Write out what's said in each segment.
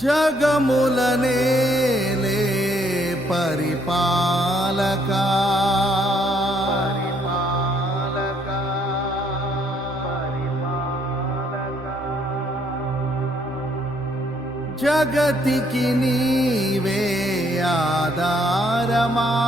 జగములనే పరిపాలకా జగతికి నీవే ఆధారమా?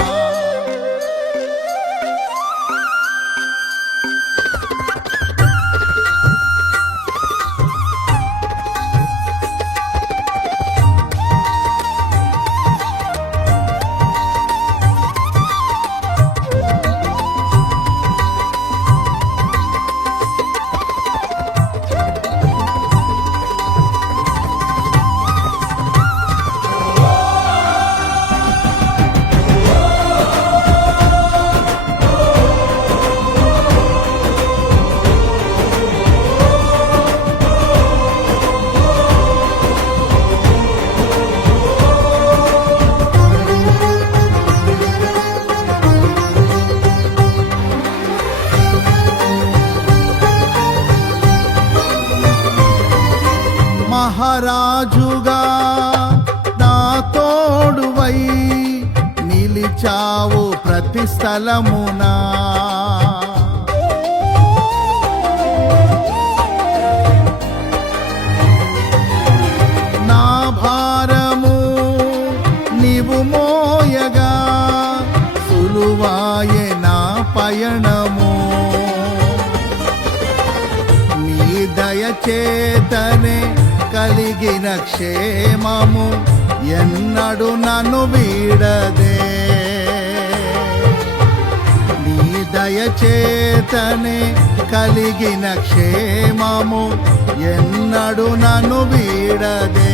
ప్రతి స్థలమునా? నా భారము నీవు మోయగా సులువాయే నా పయణము నీ దయచేతనే కలిగిన క్షేమము ఎన్నడు నన్ను వీడదే. దయచేతనే కలిగిన క్షేమము ఎన్నడు నన్ను వీడదే.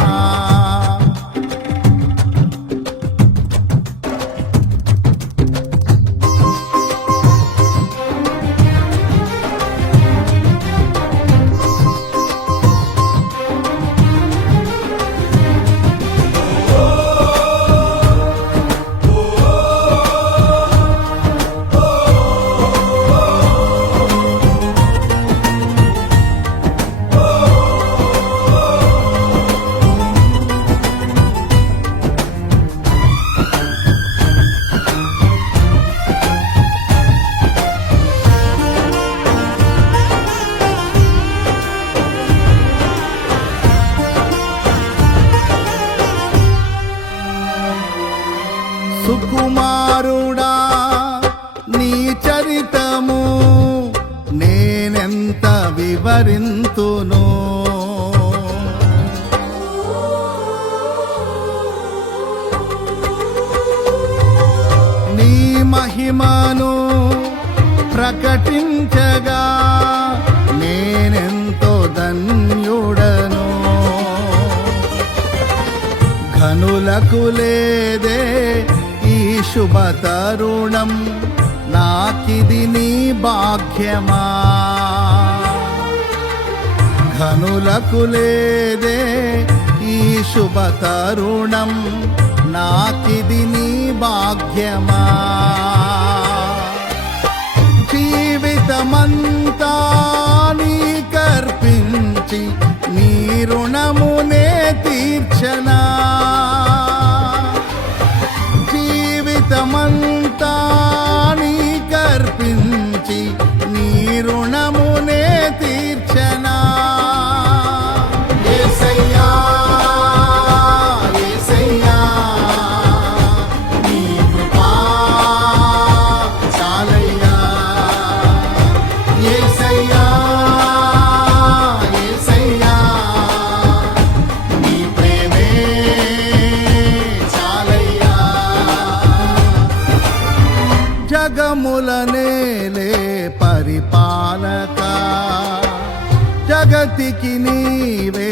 వింతును నీ మహిమను ప్రకటించగా నేనెంతో ధన్యుడను. ఘనులకు లేదే ఈ శుభ తరుణం నాకిది నీ భాగ్యమా? ధనులకు లేదే ఈ శుభ తరుణం. నాకిది నీ భాగ్యమా? జగతికి నీవే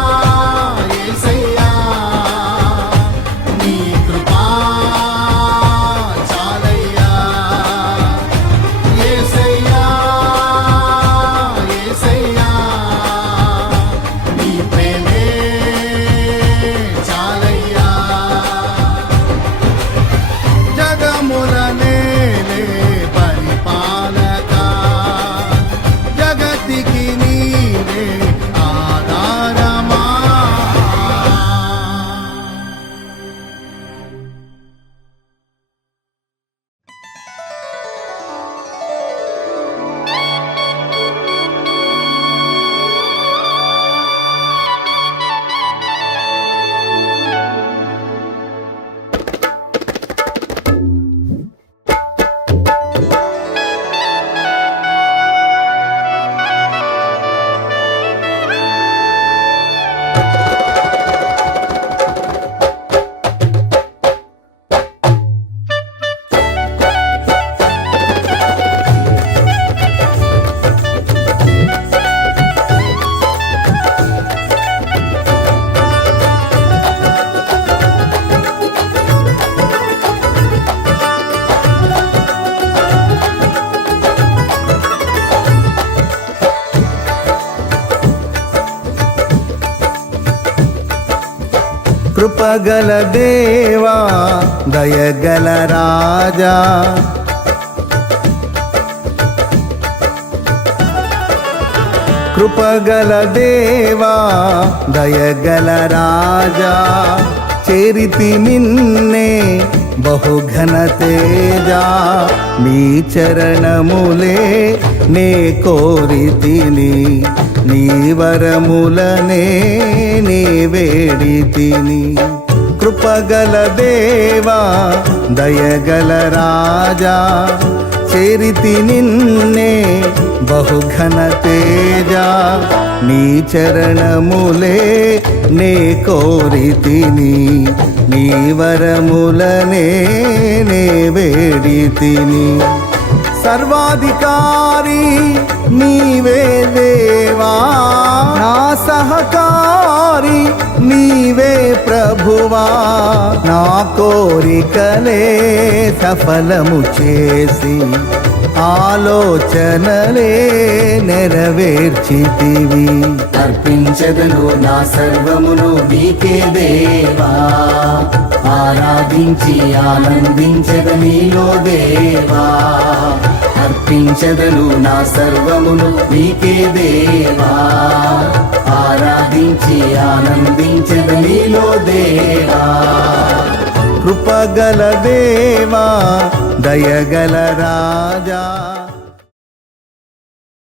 కృపగల దేవా దయగల రాజా. కృపగల దేవా దయగల రాజా. చేరితి నిన్నే బహుఘన తేజా. నీ చరణములే నే కోరితిని నీ వరములనే నే వేడితిని. కృపగల దేవా దయగల రాజా చేరితి నిన్నే బహుఘన తేజ. నీ చరణములే నే కోరితిని నీ వరములనే నే వేడితిని. సర్వాధికారి నీవే దేవా. నా సహకారి నీవే ప్రభువా. నా కోరికలే సఫలము చేసి ఆలోచనలే నెరవేర్చితివి. అర్పించదను నా సర్వమును నీకే దేవా. ఆరాధించి ఆనందించద నీలో దేవా. అర్పించదను నా సర్వమును నీకే దేవా. ఆరాధించి ఆనందించదు నీలో దేవా. కృపగల దేవా దయగల రాజా.